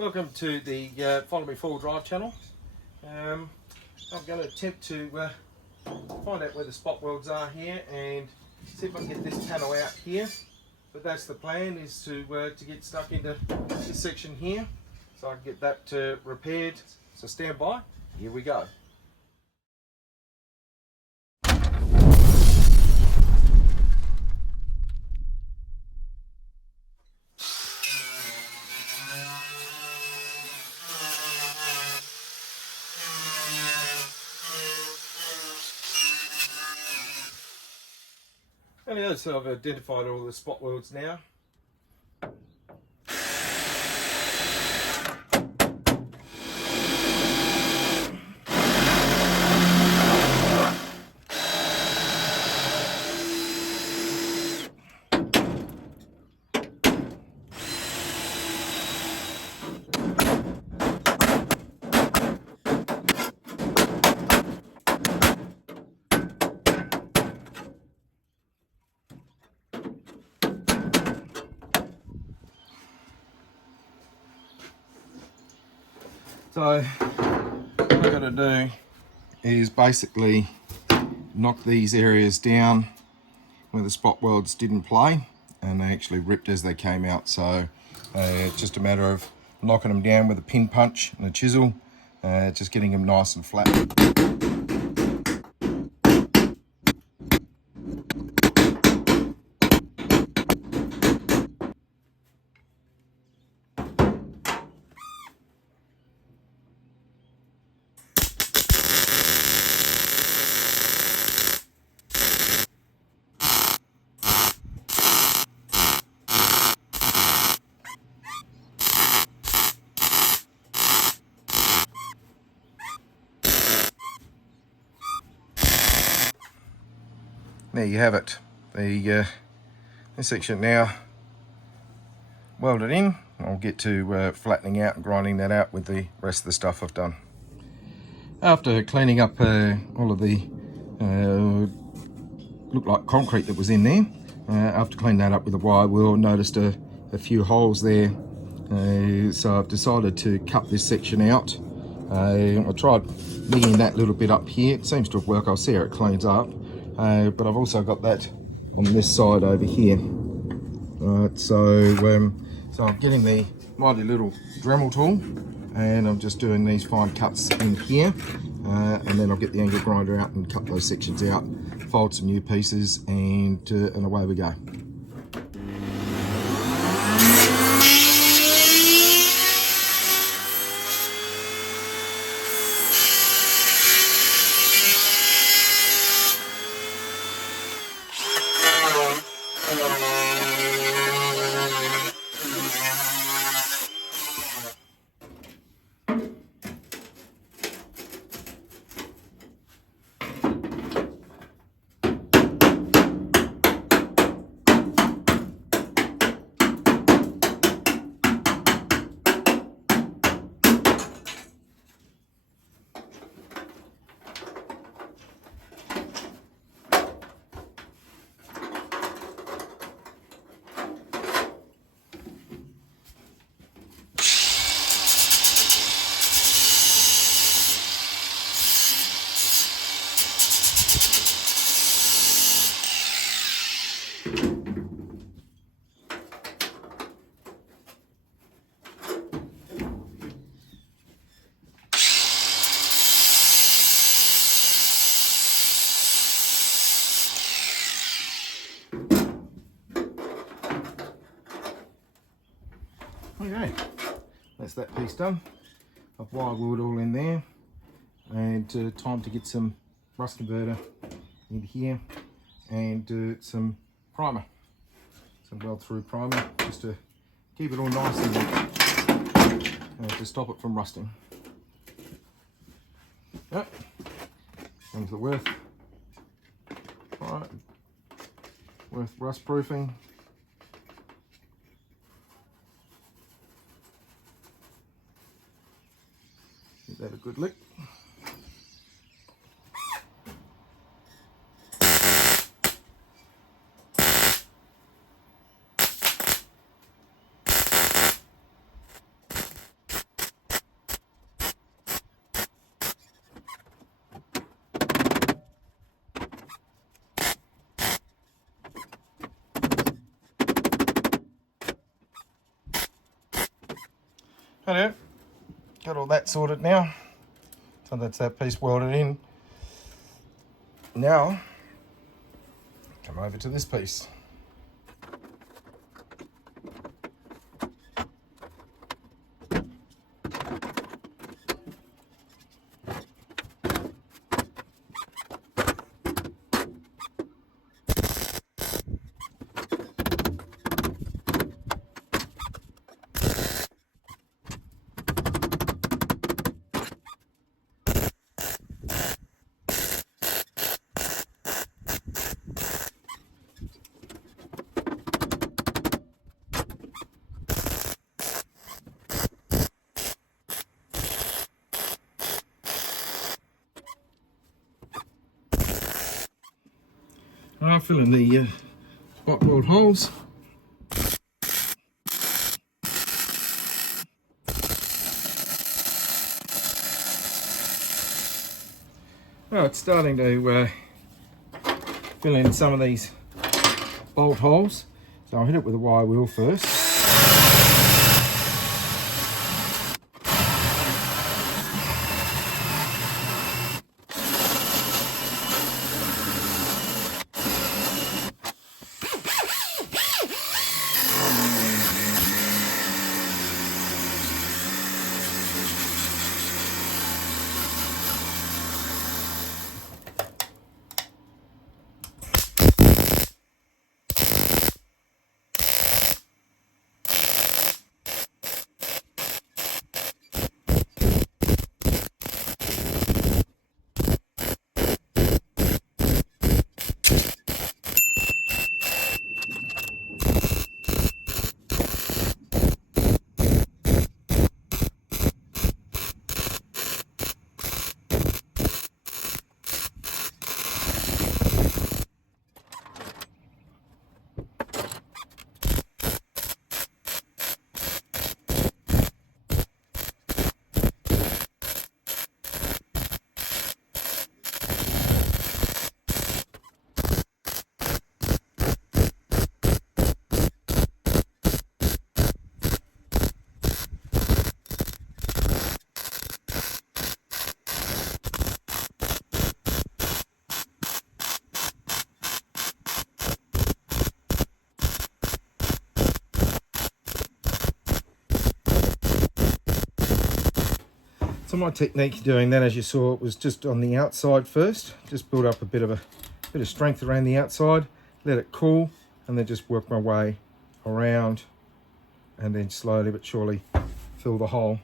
Welcome to the Follow Me Four Drive channel. I'm going to attempt to find out where the spot welds are here and see if I can get this panel out here. But that's the plan, is to get stuck into this section here so I can get that repaired. So stand by, here we go. Anyway, so I've identified all the spot welds now. So what I've got to do is basically knock these areas down where the spot welds didn't play, and they actually ripped as they came out. So it's just a matter of knocking them down with a pin punch and a chisel, just getting them nice and flat. There you have it. This section now welded in. I'll get to flattening out and grinding that out with the rest of the stuff I've done. After cleaning up all of the looked like concrete that was in there, after cleaning that up with a wire wheel, noticed a few holes there. So I've decided to cut this section out. I tried kneeing that little bit up here. It seems to have worked. I'll see how it cleans up. But I've also got that on this side over here. Right, so I'm getting the mighty little Dremel tool, and I'm just doing these fine cuts in here, and then I'll get the angle grinder out and cut those sections out, fold some new pieces, and away we go. Okay, that's that piece done. I've wire wheeled all in there, and time to get some rust converter in here and some primer, some weld through primer, just to keep it all nice and to stop it from rusting. Yep, comes the Worth. Right, Worth rust proofing. Give that a good lick. Hello. Got all that sorted now. So that's that piece welded in. Now, come over to this piece. I'll fill in the spot weld holes. Now it's starting to fill in some of these bolt holes. So I'll hit it with a wire wheel first. So my technique doing that, as you saw, it was just on the outside first. Just build up a bit of strength around the outside, let it cool, and then just work my way around, and then slowly but surely fill the hole.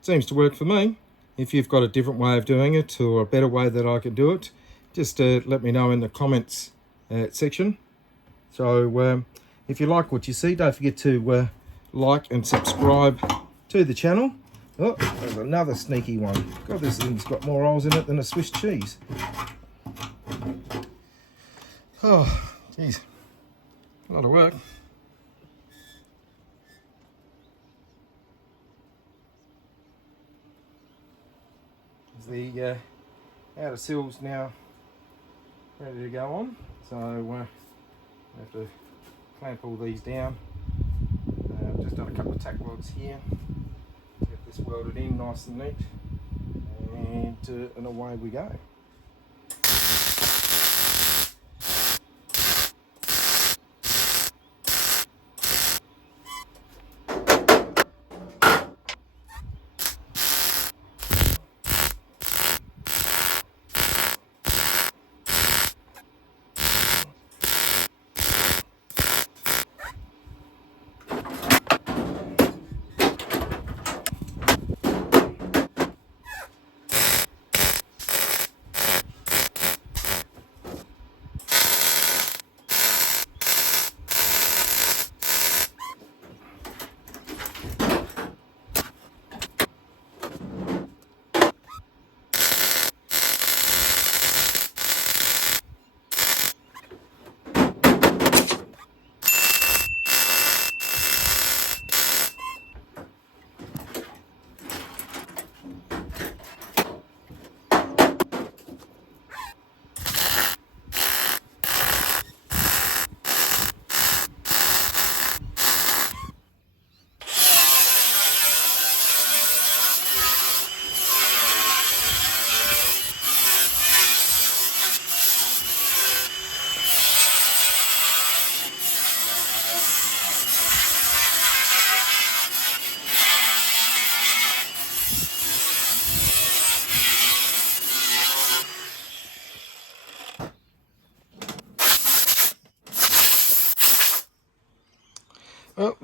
Seems to work for me. If you've got a different way of doing it or a better way that I can do it, just let me know in the comments section. So if you like what you see, don't forget to like and subscribe to the channel. Oh, there's another sneaky one. God, this thing's got more holes in it than a Swiss cheese. Oh, geez. A lot of work. The outer sill's now ready to go on. So I have to clamp all these down. I've just done a couple of tack welds here. Get this welded in nice and neat, and away we go.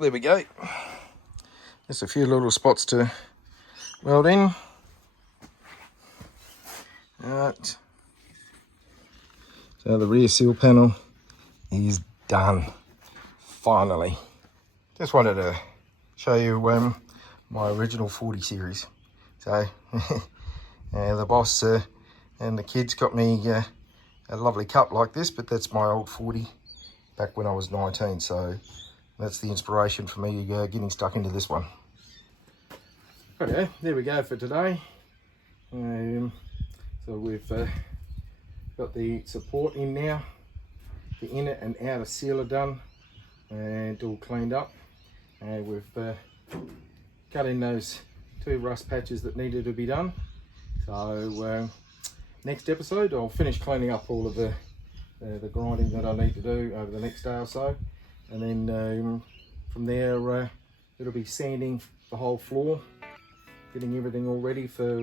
there we go. Just a few little spots to weld in. Alright. So the rear seal panel is done. Finally. Just wanted to show you my original 40 series. So the boss and the kids got me a lovely cup like this, but that's my old 40 back when I was 19. So that's the inspiration for me getting stuck into this one. Okay, there we go for today. So we've got the support in now, the inner and outer sealer done and all cleaned up. We've cut in those 2 rust patches that needed to be done. So next episode I'll finish cleaning up all of the grinding that I need to do over the next day or so, and then from there it'll be sanding the whole floor, getting everything all ready for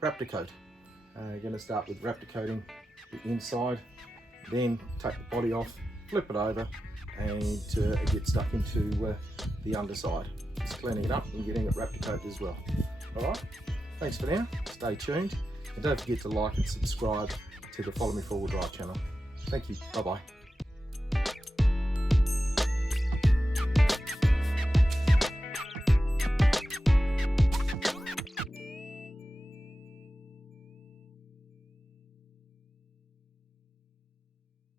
Raptor coat. Going to start with Raptor coating the inside, then take the body off, flip it over, and get stuck into the underside. Just cleaning it up and getting it Raptor coated as well. Alright, thanks for now, stay tuned, and don't forget to like and subscribe to the Follow Me 4-Wheel Drive channel. Thank you, bye bye.